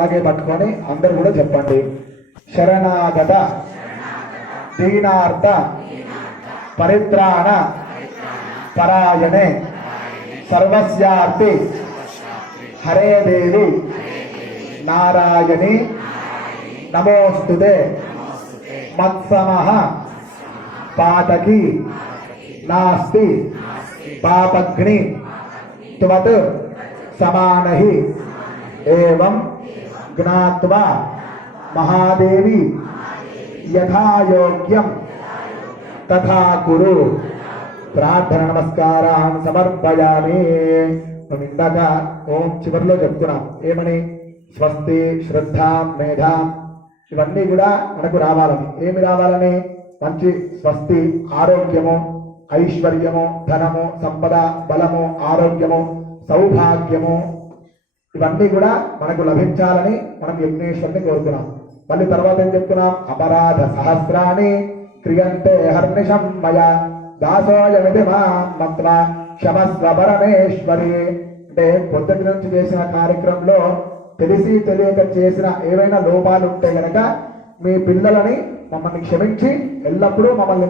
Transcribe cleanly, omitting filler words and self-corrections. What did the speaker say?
అలాగే పట్టుకొని అందరు కూడా చెప్పండి. శరణాగత దీనార్థ పరిత్రాణ పరాయణే సర్వస్యార్తి హరే దేవి నారాయణి నమోస్తుతే మత్సమః పాతకి నాస్తి పాపగ్ని త్వత్ సమానహి ఏవం జ్ఞాత్వా మహాదేవి యథాయోగ్యం తథా కురు. ప్రార్థన నమస్కారాన్ని సమర్పయామి. మనం ఇందాక ఓం చివరిలో చెప్తున్నాం ఏమని, స్వస్తి శ్రద్ధ మేధ ఇవన్నీ కూడా మనకు రావాలని. ఏమి రావాలని? మంచి స్వస్తి ఆరోగ్యము, ఐశ్వర్యము, ధనము, సంపద, బలము, ఆరోగ్యము, సౌభాగ్యము ఇవన్నీ కూడా మనకు లభించాలని మనం యజ్ఞేశ్వరుని కోరుతున్నాం. మళ్ళీ తర్వాత ఏం చెప్తున్నాం? అపరాధ సహస్రాన్ని క్రియంతే హర్నిశం మయ దాసోయమితి మాం మత్వా క్షమస్వ పరమేశ్వరి. అంటే పొద్దుటి నుంచి చేసిన కార్యక్రమంలో తెలిసి తెలియక చేసిన ఏవైనా లోపాలు ఉంటే గనక మీ పిల్లలని మమ్మల్ని క్షమించి ఎల్లప్పుడూ మమ్మల్ని